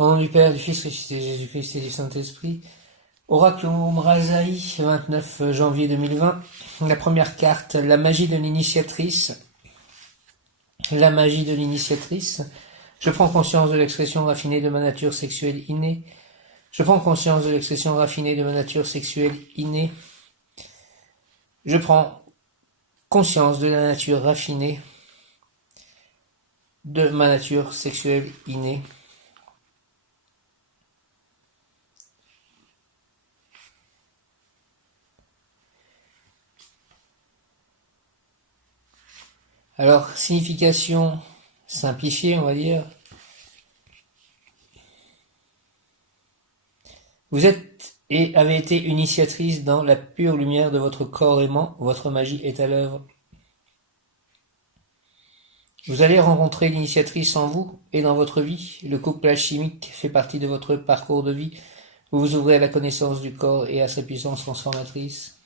Au nom du Père, du Fils, de Jésus-Christ et du Saint-Esprit. Oracle Umrazaï, 29 janvier 2020. La première carte, la magie de l'initiatrice. La magie de l'initiatrice. Je prends conscience de l'expression raffinée de ma nature sexuelle innée. Je prends conscience de l'expression raffinée de ma nature sexuelle innée. Je prends conscience de la nature raffinée de ma nature sexuelle innée. Alors, signification simplifiée, on va dire. Vous êtes et avez été initiatrice dans la pure lumière de votre corps aimant, votre magie est à l'œuvre. Vous allez rencontrer l'initiatrice en vous et dans votre vie. Le couple alchimique fait partie de votre parcours de vie. Vous vous ouvrez à la connaissance du corps et à sa puissance transformatrice.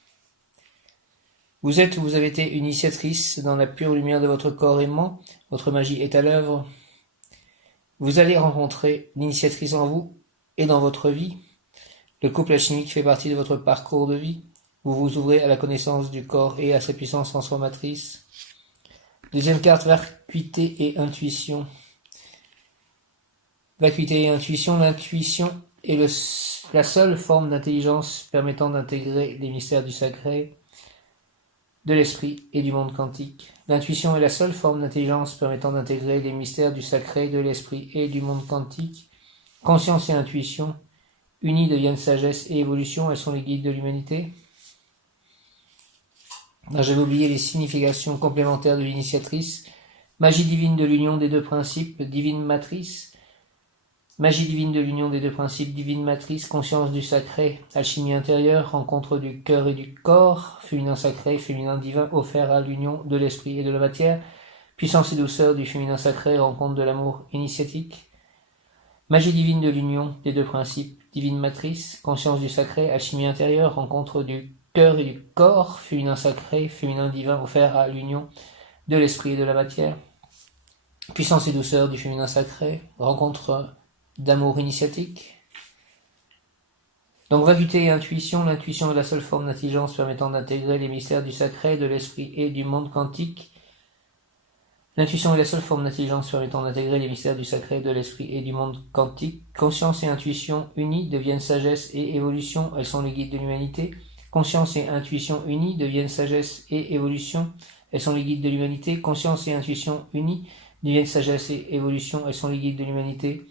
Vous êtes ou vous avez été initiatrice dans la pure lumière de votre corps aimant, votre magie est à l'œuvre. Vous allez rencontrer l'initiatrice en vous et dans votre vie. Le couple alchimique fait partie de votre parcours de vie. Vous vous ouvrez à la connaissance du corps et à sa puissance transformatrice. Deuxième carte, vacuité et intuition. Vacuité et intuition, l'intuition est la seule forme d'intelligence permettant d'intégrer les mystères du sacré, de l'esprit et du monde quantique. L'intuition est la seule forme d'intelligence permettant d'intégrer les mystères du sacré, de l'esprit et du monde quantique. Conscience et intuition, unies deviennent sagesse et évolution, elles sont les guides de l'humanité. J'avais oublié les significations complémentaires de l'initiatrice. Magie divine de l'union des deux principes, divine matrice. Magie divine de l'union des deux principes, divine matrice, conscience du sacré, alchimie intérieure, rencontre du cœur et du corps, féminin sacré, féminin divin, offert à l'union de l'esprit et de la matière, puissance et douceur du féminin sacré, rencontre de l'amour initiatique. Magie divine de l'union des deux principes, divine matrice, conscience du sacré, alchimie intérieure, rencontre du cœur et du corps, féminin sacré, féminin divin, offert à l'union de l'esprit et de la matière. Puissance et douceur du féminin sacré, rencontre d'amour initiatique. Donc vacuité et intuition, l'intuition est la seule forme d'intelligence permettant d'intégrer les mystères du sacré, de l'esprit et du monde quantique. L'intuition est la seule forme d'intelligence permettant d'intégrer les mystères du sacré, de l'esprit et du monde quantique. Conscience et intuition unies deviennent sagesse et évolution, elles sont les guides de l'humanité. Conscience et intuition unies deviennent sagesse et évolution, elles sont les guides de l'humanité. Conscience et intuition unies deviennent sagesse et évolution, elles sont les guides de l'humanité.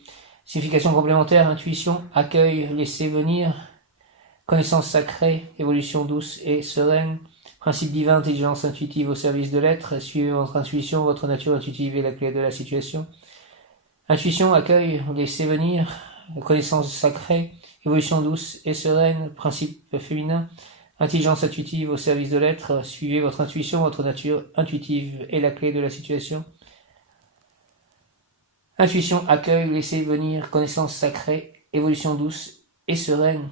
Signification complémentaire, intuition, accueil, laisser venir, connaissance sacrée, évolution douce et sereine, principe divin, intelligence intuitive au service de l'être, suivez votre intuition, votre nature intuitive est la clé de la situation. Intuition, accueil, laisser venir, connaissance sacrée, évolution douce et sereine, principe féminin, intelligence intuitive au service de l'être, suivez votre intuition, votre nature intuitive est la clé de la situation. Intuition, accueil, laisser venir, connaissance sacrée, évolution douce et sereine.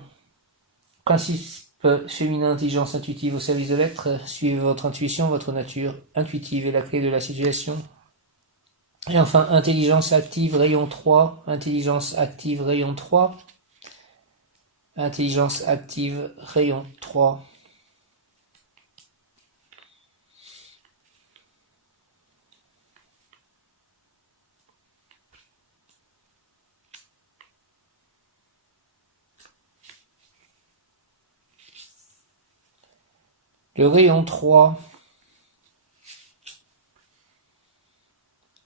Principe féminin, intelligence intuitive au service de l'être. Suivez votre intuition, votre nature intuitive est la clé de la situation. Et enfin, intelligence active, rayon 3. Intelligence active, rayon 3. Intelligence active, rayon 3. Le rayon 3,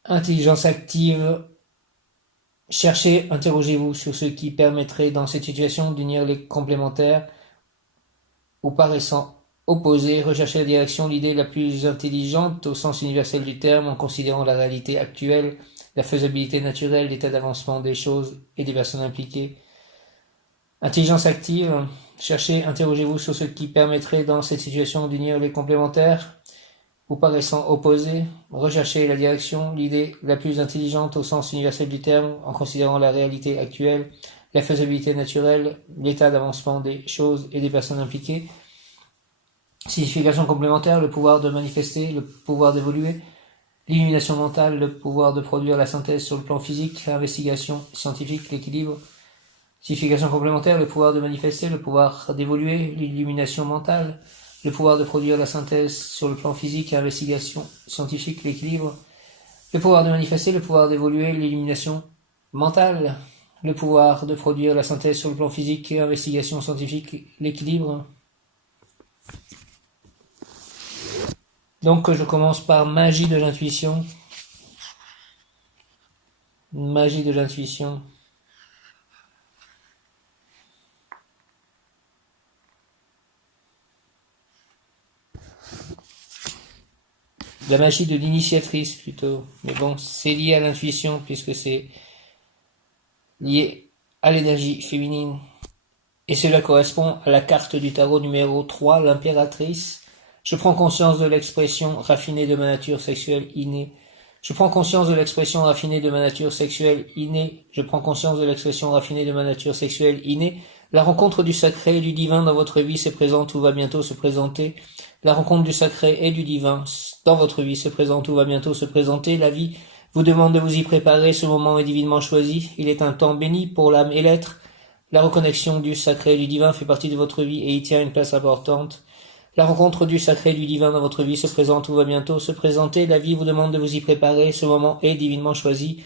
intelligence active, cherchez, interrogez-vous sur ce qui permettrait dans cette situation d'unir les complémentaires ou paraissant opposés, recherchez la direction, l'idée la plus intelligente au sens universel du terme en considérant la réalité actuelle, la faisabilité naturelle, l'état d'avancement des choses et des personnes impliquées. Intelligence active, cherchez, interrogez-vous sur ce qui permettrait dans cette situation d'unir les complémentaires ou paraissant opposés, recherchez la direction, l'idée la plus intelligente au sens universel du terme en considérant la réalité actuelle, la faisabilité naturelle, l'état d'avancement des choses et des personnes impliquées. Signification complémentaire, le pouvoir de manifester, le pouvoir d'évoluer, l'illumination mentale, le pouvoir de produire la synthèse sur le plan physique, l'investigation scientifique, l'équilibre, signification complémentaire, le pouvoir de manifester, le pouvoir d'évoluer, l'illumination mentale, le pouvoir de produire la synthèse sur le plan physique, l'investigation scientifique, l'équilibre, le pouvoir de manifester, le pouvoir d'évoluer, l'illumination mentale, le pouvoir de produire la synthèse sur le plan physique, l'investigation scientifique, l'équilibre. Donc je commence par magie de l'intuition. Magie de l'intuition. La magie de l'initiatrice plutôt. Mais bon, c'est lié à l'intuition puisque c'est lié à l'énergie féminine. Et cela correspond à la carte du tarot numéro 3, l'impératrice. Je prends conscience de l'expression raffinée de ma nature sexuelle innée. Je prends conscience de l'expression raffinée de ma nature sexuelle innée. Je prends conscience de l'expression raffinée de ma nature sexuelle innée. La rencontre du sacré et du divin dans votre vie se présente ou va bientôt se présenter. La rencontre du sacré et du divin dans votre vie se présente ou va bientôt se présenter. La vie vous demande de vous y préparer. Ce moment est divinement choisi. Il est un temps béni pour l'âme et l'être. La reconnexion du sacré et du divin fait partie de votre vie et y tient une place importante. La rencontre du sacré et du divin dans votre vie se présente ou va bientôt se présenter. La vie vous demande de vous y préparer. Ce moment est divinement choisi.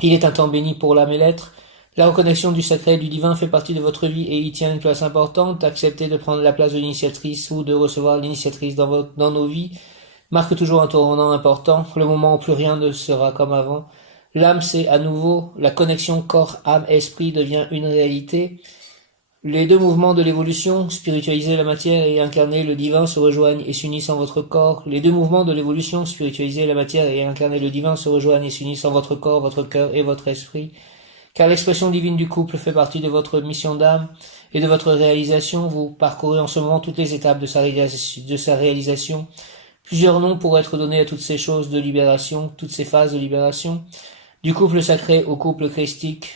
Il est un temps béni pour l'âme et l'être. La reconnexion du sacré et du divin fait partie de votre vie et y tient une place importante. Accepter de prendre la place de l'initiatrice ou de recevoir l'initiatrice dans nos vies marque toujours un tournant important, le moment où plus rien ne sera comme avant. L'âme, c'est à nouveau la connexion corps, âme, esprit devient une réalité. Les deux mouvements de l'évolution, spiritualiser la matière et incarner le divin, se rejoignent et s'unissent en votre corps. Les deux mouvements de l'évolution, spiritualiser la matière et incarner le divin, se rejoignent et s'unissent en votre corps, votre cœur et votre esprit. Car l'expression divine du couple fait partie de votre mission d'âme et de votre réalisation. Vous parcourez en ce moment toutes les étapes de sa réalisation. Plusieurs noms pourraient être donnés à toutes ces choses de libération, toutes ces phases de libération. Du couple sacré au couple christique.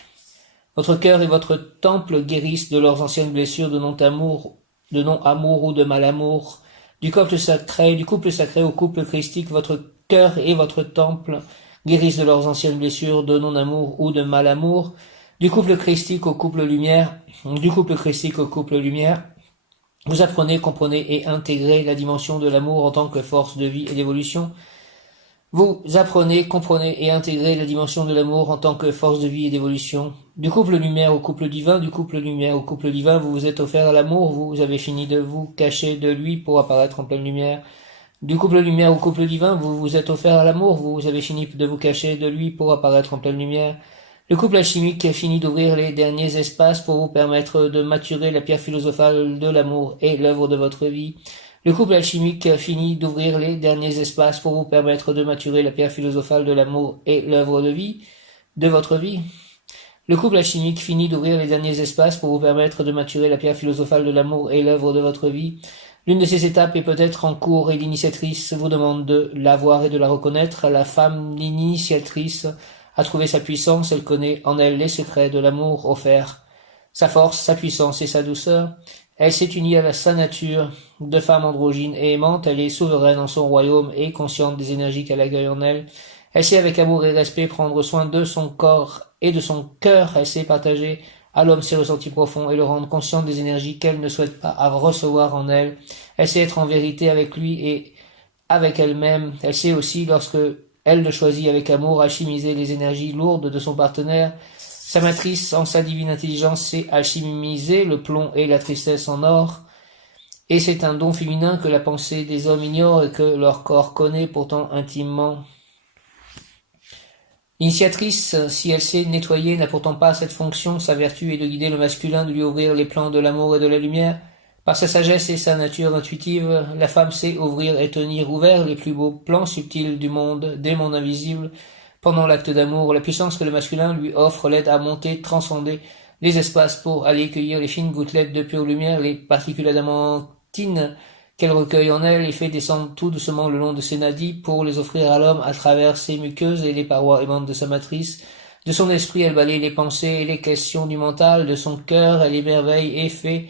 Votre cœur et votre temple guérissent de leurs anciennes blessures de non-amour ou de mal-amour. Du couple sacré au couple christique, votre cœur et votre temple guérissent de leurs anciennes blessures de non-amour ou de mal-amour. Du couple christique au couple lumière, vous apprenez, comprenez et intégrez la dimension de l'amour en tant que force de vie et d'évolution. Vous apprenez, comprenez et intégrez la dimension de l'amour en tant que force de vie et d'évolution. Du couple lumière au couple divin, vous vous êtes offert à l'amour, vous avez fini de vous cacher de lui pour apparaître en pleine lumière. Du couple lumière au couple divin, vous vous êtes offert à l'amour, vous avez fini de vous cacher de lui pour apparaître en pleine lumière. Le couple alchimique finit d'ouvrir les derniers espaces pour vous permettre de maturer la pierre philosophale de l'amour et l'œuvre de votre vie. Le couple alchimique finit d'ouvrir les derniers espaces pour vous permettre de maturer la pierre philosophale de l'amour et l'œuvre de votre vie. Le couple alchimique finit d'ouvrir les derniers espaces pour vous permettre de maturer la pierre philosophale de l'amour et l'œuvre de votre vie. L'une de ces étapes est peut-être en cours et l'initiatrice vous demande de la voir et de la reconnaître. La femme, l'initiatrice, a trouvé sa puissance, elle connaît en elle les secrets de l'amour offert, sa force, sa puissance et sa douceur. Elle s'est unie à sa nature de femme androgyne et aimante, elle est souveraine en son royaume et consciente des énergies qu'elle accueille en elle. Elle sait avec amour et respect prendre soin de son corps et de son cœur, elle sait partager à l'homme ses ressentis profonds et le rendre consciente des énergies qu'elle ne souhaite pas recevoir en elle. Elle sait être en vérité avec lui et avec elle-même. Elle sait aussi, lorsque elle le choisit avec amour, alchimiser les énergies lourdes de son partenaire. Sa matrice, en sa divine intelligence, sait alchimiser le plomb et la tristesse en or. Et c'est un don féminin que la pensée des hommes ignore et que leur corps connaît pourtant intimement. L'initiatrice, si elle sait nettoyer, n'a pourtant pas cette fonction. Sa vertu est de guider le masculin, de lui ouvrir les plans de l'amour et de la lumière. Par sa sagesse et sa nature intuitive, la femme sait ouvrir et tenir ouverts les plus beaux plans subtils du monde, des mondes invisibles. Pendant l'acte d'amour, la puissance que le masculin lui offre l'aide à monter, transcender les espaces pour aller cueillir les fines gouttelettes de pure lumière, les particules adamantines qu'elle recueille en elle et fait descendre tout doucement le long de ses nadis pour les offrir à l'homme à travers ses muqueuses et les parois aimantes de sa matrice. De son esprit, elle balaye les pensées et les questions du mental, de son cœur, elle émerveille et fait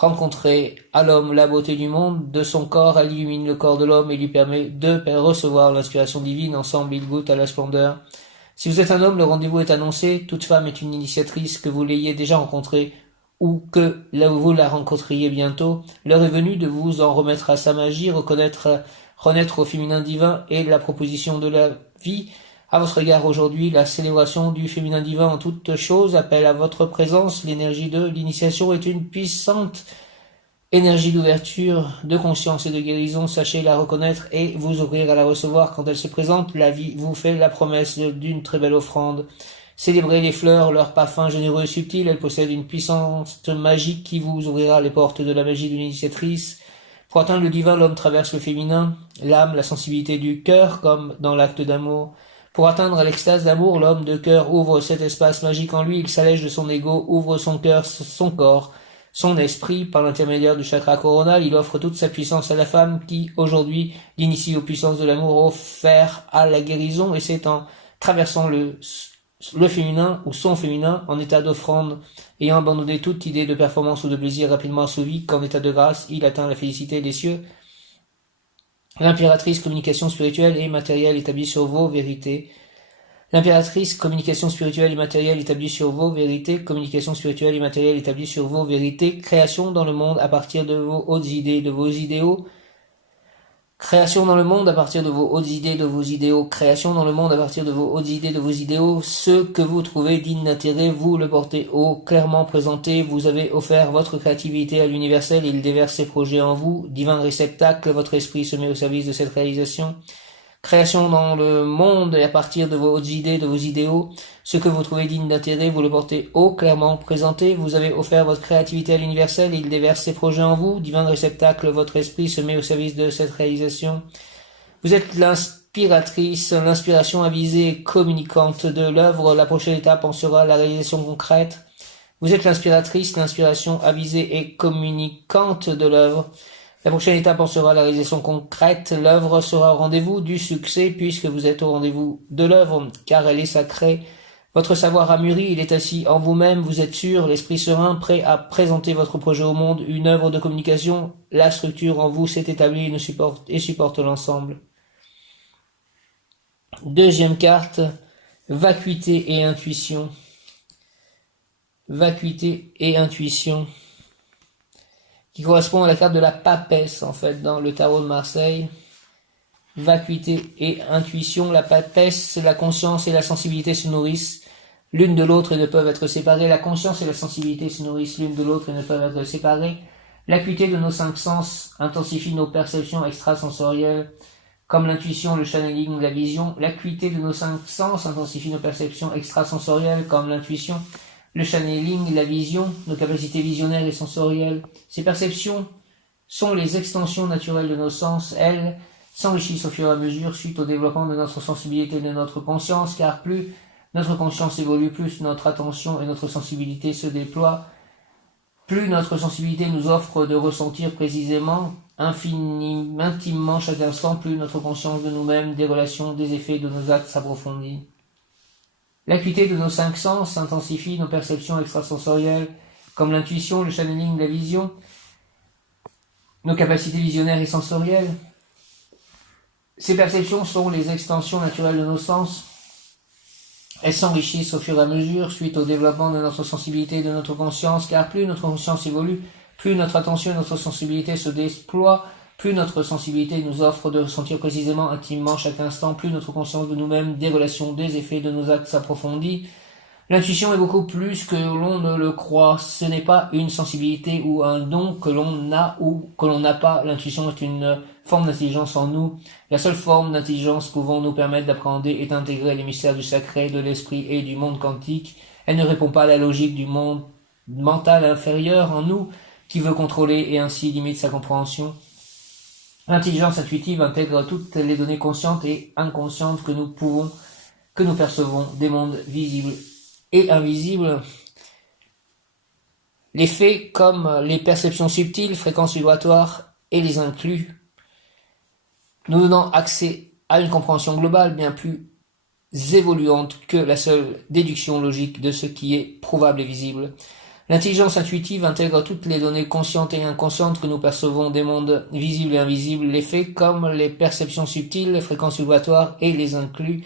rencontrer à l'homme la beauté du monde, de son corps, elle illumine le corps de l'homme et lui permet de recevoir l'inspiration divine. Ensemble, ils goûtent à la splendeur. Si vous êtes un homme, le rendez-vous est annoncé. Toute femme est une initiatrice, que vous l'ayez déjà rencontrée ou que vous la rencontriez bientôt. L'heure est venue de vous en remettre à sa magie, renaître au féminin divin et la proposition de la vie. À votre égard aujourd'hui, la célébration du féminin divin en toutes choses appelle à votre présence. L'énergie de l'initiation est une puissante énergie d'ouverture, de conscience et de guérison. Sachez la reconnaître et vous ouvrir à la recevoir quand elle se présente. La vie vous fait la promesse d'une très belle offrande. Célébrez les fleurs, leur parfum généreux et subtil. Elles possèdent une puissance magique qui vous ouvrira les portes de la magie de l'initiatrice. Pour atteindre le divin, l'homme traverse le féminin, l'âme, la sensibilité du cœur, comme dans l'acte d'amour. Pour atteindre l'extase d'amour, l'homme de cœur ouvre cet espace magique en lui, il s'allège de son ego, ouvre son cœur, son corps, son esprit, par l'intermédiaire du chakra coronal, il offre toute sa puissance à la femme qui, aujourd'hui, l'initie aux puissances de l'amour offert à la guérison, et c'est en traversant le féminin ou son féminin en état d'offrande, ayant abandonné toute idée de performance ou de plaisir rapidement assouvi, qu'en état de grâce, il atteint la félicité des cieux. L'impératrice communication spirituelle et matérielle établie sur vos vérités. L'impératrice communication spirituelle et matérielle établie sur vos vérités. Communication spirituelle et matérielle établie sur vos vérités. Création dans le monde à partir de vos hautes idées, de vos idéaux. Création dans le monde à partir de vos hautes idées, de vos idéaux. Création dans le monde à partir de vos hautes idées, de vos idéaux. Ce que vous trouvez digne d'intérêt, vous le portez haut, clairement présenté. Vous avez offert votre créativité à l'universel, il déverse ses projets en vous. Divin réceptacle, votre esprit se met au service de cette réalisation. Création dans le monde et à partir de vos hautes idées, de vos idéaux. Ce que vous trouvez digne d'intérêt, vous le portez haut, clairement présenté. Vous avez offert votre créativité à l'universel, il déverse ses projets en vous. Divin réceptacle, votre esprit se met au service de cette réalisation. Vous êtes l'inspiratrice, l'inspiration avisée et communicante de l'œuvre. La prochaine étape en sera la réalisation concrète. Vous êtes l'inspiratrice, l'inspiration avisée et communicante de l'œuvre. La prochaine étape en sera la réalisation concrète. L'œuvre sera au rendez-vous du succès puisque vous êtes au rendez-vous de l'œuvre, car elle est sacrée. Votre savoir a mûri, il est assis en vous-même, vous êtes sûr, l'esprit serein, prêt à présenter votre projet au monde, une œuvre de communication. La structure en vous s'est établie et supporte l'ensemble. Deuxième carte, vacuité et intuition. Vacuité et intuition, qui correspond à la carte de la papesse, en fait, dans le tarot de Marseille. Vacuité et intuition, la papesse, la conscience et la sensibilité se nourrissent l'une de l'autre et ne peuvent être séparées. La conscience et la sensibilité se nourrissent l'une de l'autre et ne peuvent être séparées. L'acuité de nos 5 sens intensifie nos perceptions extrasensorielles, comme l'intuition, le channeling, la vision. L'acuité de nos 5 sens intensifie nos perceptions extrasensorielles, comme l'intuition, le channeling, la vision, nos capacités visionnaires et sensorielles. Ces perceptions sont les extensions naturelles de nos sens. Elles s'enrichissent au fur et à mesure suite au développement de notre sensibilité et de notre conscience, car plus notre conscience évolue, plus notre attention et notre sensibilité se déploient, plus notre sensibilité nous offre de ressentir précisément, intimement chaque instant, plus notre conscience de nous-mêmes, des relations, des effets de nos actes s'approfondit. L'acuité de nos 5 sens intensifie nos perceptions extrasensorielles, comme l'intuition, le channeling, la vision, nos capacités visionnaires et sensorielles. Ces perceptions sont les extensions naturelles de nos sens. Elles s'enrichissent au fur et à mesure suite au développement de notre sensibilité et de notre conscience, car plus notre conscience évolue, plus notre attention et notre sensibilité se déploient, plus notre sensibilité nous offre de ressentir précisément, intimement chaque instant, plus notre conscience de nous-mêmes, des relations, des effets de nos actes s'approfondit. L'intuition est beaucoup plus que l'on ne le croit. Ce n'est pas une sensibilité ou un don que l'on a ou que l'on n'a pas. L'intuition est une forme d'intelligence en nous. La seule forme d'intelligence pouvant nous permettre d'appréhender et d'intégrer les mystères du sacré, de l'esprit et du monde quantique. Elle ne répond pas à la logique du monde mental inférieur en nous qui veut contrôler et ainsi limite sa compréhension. L'intelligence intuitive intègre toutes les données conscientes et inconscientes que nous percevons des mondes visibles et invisibles. Les faits comme les perceptions subtiles, fréquences vibratoires et les inclus, nous donnant accès à une compréhension globale bien plus évoluante que la seule déduction logique de ce qui est prouvable et visible. L'intelligence intuitive intègre toutes les données conscientes et inconscientes que nous percevons des mondes visibles et invisibles, les faits comme les perceptions subtiles, les fréquences vibratoires et les inclus,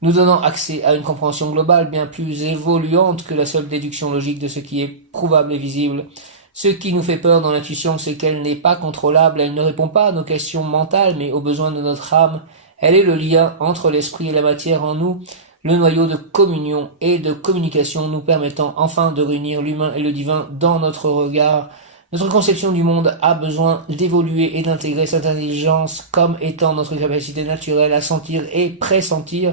nous donnant accès à une compréhension globale bien plus évoluante que la seule déduction logique de ce qui est prouvable et visible. Ce qui nous fait peur dans l'intuition, c'est qu'elle n'est pas contrôlable, elle ne répond pas à nos questions mentales, mais aux besoins de notre âme. Elle est le lien entre l'esprit et la matière en nous, le noyau de communion et de communication nous permettant enfin de réunir l'humain et le divin dans notre regard. Notre conception du monde a besoin d'évoluer et d'intégrer cette intelligence comme étant notre capacité naturelle à sentir et pressentir,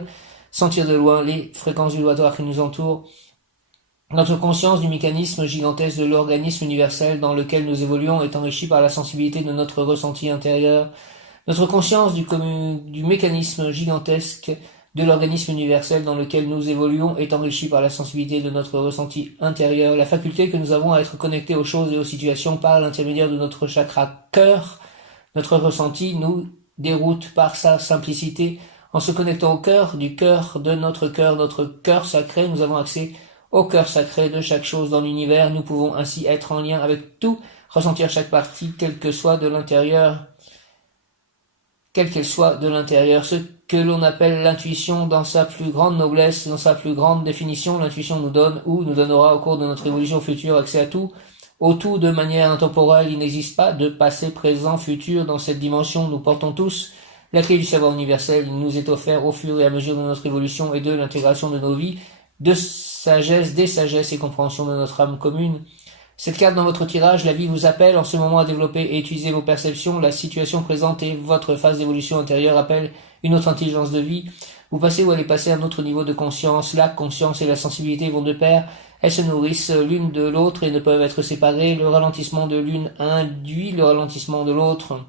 sentir de loin les fréquences vibratoires qui nous entourent. Notre conscience du mécanisme gigantesque de l'organisme universel dans lequel nous évoluons est enrichie par la sensibilité de notre ressenti intérieur. Notre conscience du mécanisme gigantesque de l'organisme universel dans lequel nous évoluons est enrichie par la sensibilité de notre ressenti intérieur, la faculté que nous avons à être connectés aux choses et aux situations par l'intermédiaire de notre chakra cœur. Notre ressenti nous déroute par sa simplicité. En se connectant au cœur de notre cœur sacré, nous avons accès au cœur sacré de chaque chose dans l'univers. Nous pouvons ainsi être en lien avec tout, ressentir chaque partie, quelle qu'elle soit de l'intérieur, ce que l'on appelle l'intuition dans sa plus grande noblesse, dans sa plus grande définition. L'intuition nous donne ou nous donnera au cours de notre évolution future accès à tout, au tout de manière intemporelle. Il n'existe pas de passé, présent, futur dans cette dimension. Nous portons tous la clé du savoir universel. Il nous est offert au fur et à mesure de notre évolution et de l'intégration de nos vies, de sagesse, des sagesses et compréhension de notre âme commune. Cette carte dans votre tirage, la vie vous appelle en ce moment à développer et utiliser vos perceptions. La situation présente et votre phase d'évolution intérieure appellent une autre intelligence de vie. Vous passez ou allez passer à un autre niveau de conscience. La conscience et la sensibilité vont de pair. Elles se nourrissent l'une de l'autre et ne peuvent être séparées. Le ralentissement de l'une induit le ralentissement de l'autre.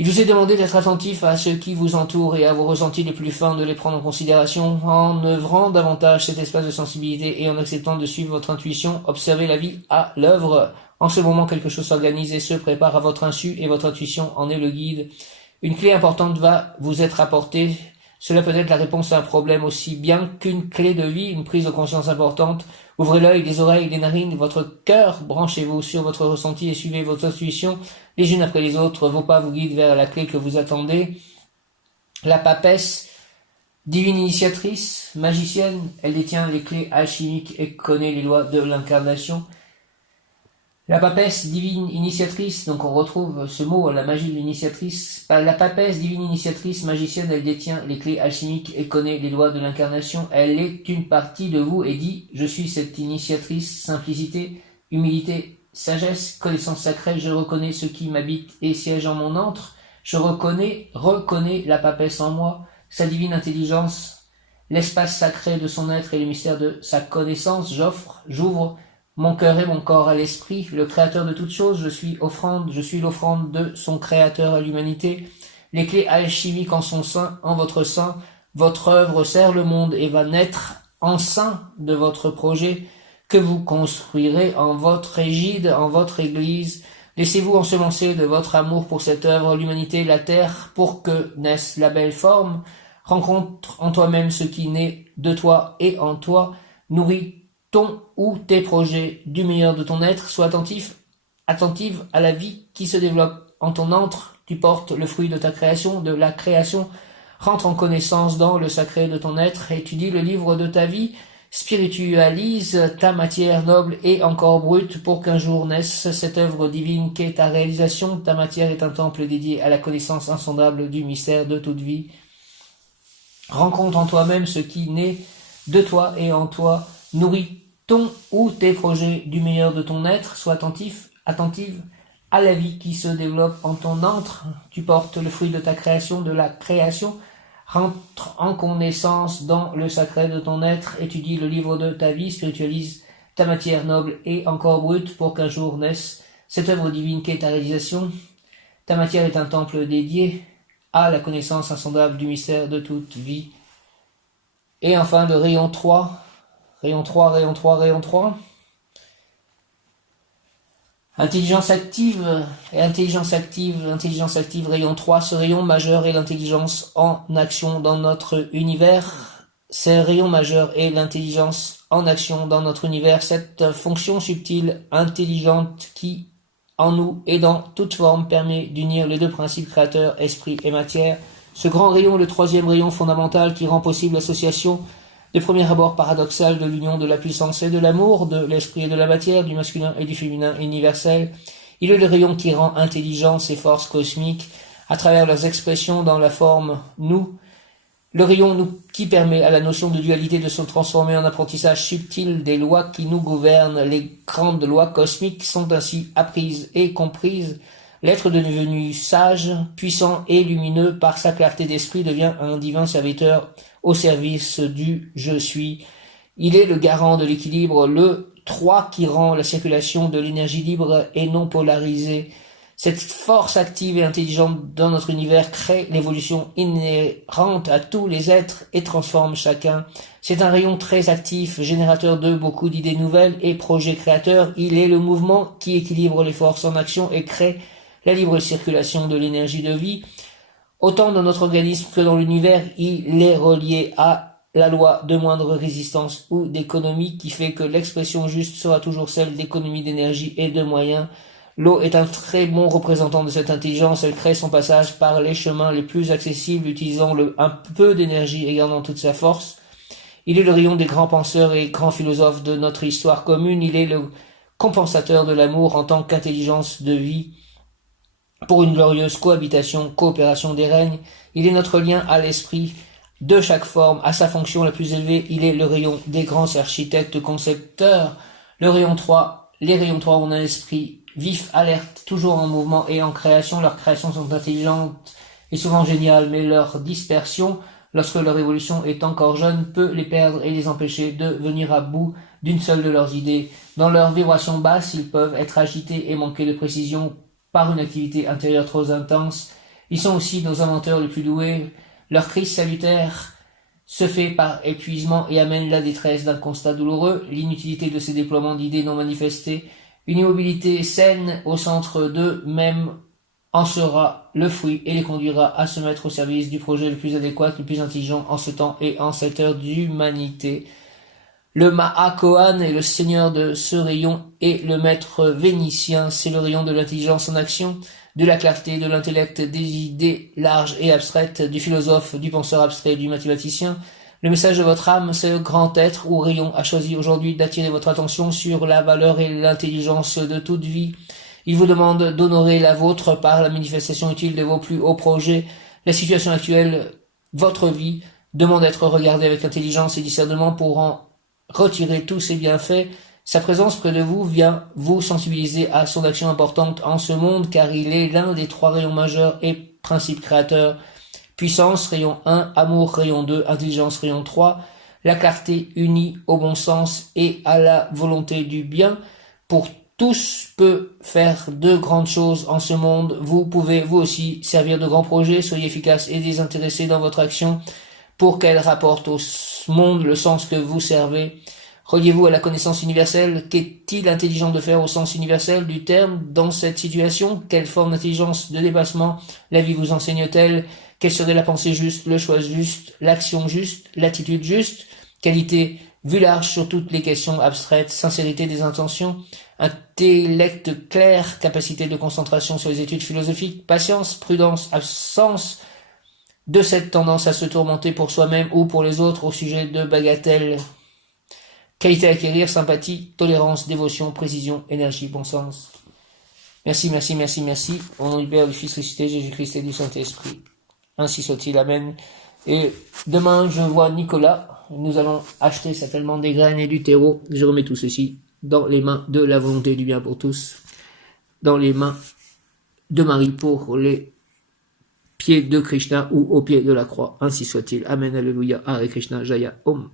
Il vous est demandé d'être attentif à ce qui vous entoure et à vos ressentis les plus fins, de les prendre en considération en œuvrant davantage cet espace de sensibilité et en acceptant de suivre votre intuition. Observez la vie à l'œuvre. En ce moment, quelque chose s'organise et se prépare à votre insu et votre intuition en est le guide. Une clé importante va vous être apportée. Cela peut être la réponse à un problème aussi bien qu'une clé de vie, une prise de conscience importante. Ouvrez l'œil, les oreilles, les narines, votre cœur, branchez-vous sur votre ressenti et suivez votre intuition les unes après les autres. Vos pas vous guident vers la clé que vous attendez. La papesse, divine initiatrice, magicienne, elle détient les clés alchimiques et connaît les lois de l'incarnation. La papesse, divine initiatrice, donc on retrouve ce mot, la magie de l'initiatrice. La papesse, divine initiatrice, magicienne, elle détient les clés alchimiques et connaît les lois de l'incarnation. Elle est une partie de vous et dit, je suis cette initiatrice, simplicité, humilité, sagesse, connaissance sacrée, je reconnais ce qui m'habite et siège en mon antre. Je reconnais la papesse en moi, sa divine intelligence, l'espace sacré de son être et le mystère de sa connaissance. J'ouvre mon cœur et mon corps à l'esprit, le créateur de toutes choses, je suis l'offrande de son créateur à l'humanité. Les clés alchimiques en son sein, en votre sein, votre œuvre sert le monde et va naître en sein de votre projet que vous construirez en votre égide, en votre église. Laissez-vous ensemencer de votre amour pour cette œuvre, l'humanité, la terre, pour que naisse la belle forme. Rencontre en toi-même ce qui naît de toi et en toi, nourrit ton ou tes projets du meilleur de ton être. Sois attentive à la vie qui se développe en ton antre. Tu portes le fruit de ta création, de la création. Rentre en connaissance dans le sacré de ton être. Étudie le livre de ta vie. Spiritualise ta matière noble et encore brute pour qu'un jour naisse cette œuvre divine qu'est ta réalisation. Ta matière est un temple dédié à la connaissance insondable du mystère de toute vie. Rencontre en toi-même ce qui naît de toi et en toi. Nourris ton ou tes projets du meilleur de ton être. Sois attentive à la vie qui se développe en ton antre. Tu portes le fruit de ta création, de la création. Rentre en connaissance dans le sacré de ton être. Étudie le livre de ta vie. Spiritualise ta matière noble et encore brute pour qu'un jour naisse cette œuvre divine qu'est ta réalisation. Ta matière est un temple dédié à la connaissance insondable du mystère de toute vie. Et enfin le rayon 3. Rayon 3. Intelligence active, rayon 3. Ce rayon majeur est l'intelligence en action dans notre univers. ces rayons majeurs et l'intelligence en action dans notre univers, cette fonction subtile, intelligente qui, en nous et dans toute forme, permet d'unir les deux principes créateurs, esprit et matière. Ce grand rayon, le troisième rayon fondamental qui rend possible l'association de premier abord paradoxal de l'union de la puissance et de l'amour, de l'esprit et de la matière, du masculin et du féminin universel. Il est le rayon qui rend intelligence et force cosmique à travers leurs expressions dans la forme nous. Le rayon nous qui permet à la notion de dualité de se transformer en apprentissage subtil des lois qui nous gouvernent. Les grandes lois cosmiques sont ainsi apprises et comprises. L'être devenu sage, puissant et lumineux par sa clarté d'esprit devient un divin serviteur au service du je suis. Il est le garant de l'équilibre, le 3 qui rend la circulation de l'énergie libre et non polarisée. Cette force active et intelligente dans notre univers crée l'évolution inhérente à tous les êtres et transforme chacun. C'est un rayon très actif, générateur de beaucoup d'idées nouvelles et projets créateurs. Il est le mouvement qui équilibre les forces en action et crée la libre circulation de l'énergie de vie. Autant dans notre organisme que dans l'univers, il est relié à la loi de moindre résistance ou d'économie qui fait que l'expression juste sera toujours celle d'économie d'énergie et de moyens. L'eau est un très bon représentant de cette intelligence. Elle crée son passage par les chemins les plus accessibles, utilisant un peu d'énergie et gardant toute sa force. Il est le rayon des grands penseurs et grands philosophes de notre histoire commune. Il est le compensateur de l'amour en tant qu'intelligence de vie pour une glorieuse cohabitation, coopération des règnes. Il est notre lien à l'esprit de chaque forme, à sa fonction la plus élevée. Il est le rayon des grands architectes concepteurs. Le rayon 3, les rayons 3 ont un esprit vif, alerte, toujours en mouvement et en création. Leurs créations sont intelligentes et souvent géniales, mais leur dispersion, lorsque leur évolution est encore jeune, peut les perdre et les empêcher de venir à bout d'une seule de leurs idées. Dans leur vibration basse, ils peuvent être agités et manquer de précision par une activité intérieure trop intense. Ils sont aussi nos inventeurs les plus doués. Leur crise salutaire se fait par épuisement et amène la détresse d'un constat douloureux, l'inutilité de ces déploiements d'idées non manifestées. Une immobilité saine au centre d'eux-mêmes en sera le fruit et les conduira à se mettre au service du projet le plus adéquat, le plus intelligent en ce temps et en cette heure d'humanité. Le Mahakohan est le seigneur de ce rayon et le maître vénitien, c'est le rayon de l'intelligence en action, de la clarté, de l'intellect, des idées larges et abstraites, du philosophe, du penseur abstrait, du mathématicien. Le message de votre âme, c'est le grand être ou rayon a choisi aujourd'hui d'attirer votre attention sur la valeur et l'intelligence de toute vie. Il vous demande d'honorer la vôtre par la manifestation utile de vos plus hauts projets. La situation actuelle, votre vie, demande d'être regardée avec intelligence et discernement pour en retirer tous ses bienfaits. Sa présence près de vous vient vous sensibiliser à son action importante en ce monde car il est l'un des 3 rayons majeurs et principes créateurs. Puissance, rayon 1, amour, rayon 2, intelligence, rayon 3, la clarté unie au bon sens et à la volonté du bien. Pour tous peut faire de grandes choses en ce monde. Vous pouvez vous aussi servir de grands projets. Soyez efficace et désintéressé dans votre action pour qu'elle rapporte au monde le sens que vous servez. Reliez-vous à la connaissance universelle. Qu'est-il intelligent de faire au sens universel du terme dans cette situation? Quelle forme d'intelligence, de dépassement la vie vous enseigne-t-elle? Quelle serait la pensée juste, le choix juste, l'action juste, l'attitude juste? Qualité vue large sur toutes les questions abstraites, sincérité des intentions, intellect clair, capacité de concentration sur les études philosophiques, patience, prudence, absence de cette tendance à se tourmenter pour soi-même ou pour les autres au sujet de bagatelles. Qualité à acquérir, sympathie, tolérance, dévotion, précision, énergie, bon sens. Merci, merci, merci, merci. Au nom du Père, du Fils ressuscité, Jésus-Christ et du Saint-Esprit. Ainsi soit-il, amen. Et demain, je vois Nicolas. Nous allons acheter certainement des graines et du terreau. Je remets tout ceci dans les mains de la volonté du bien pour tous. Dans les mains de Marie pour les pieds de Krishna ou au pied de la croix. Ainsi soit-il. Amen, alléluia, Hare Krishna, Jaya, Om.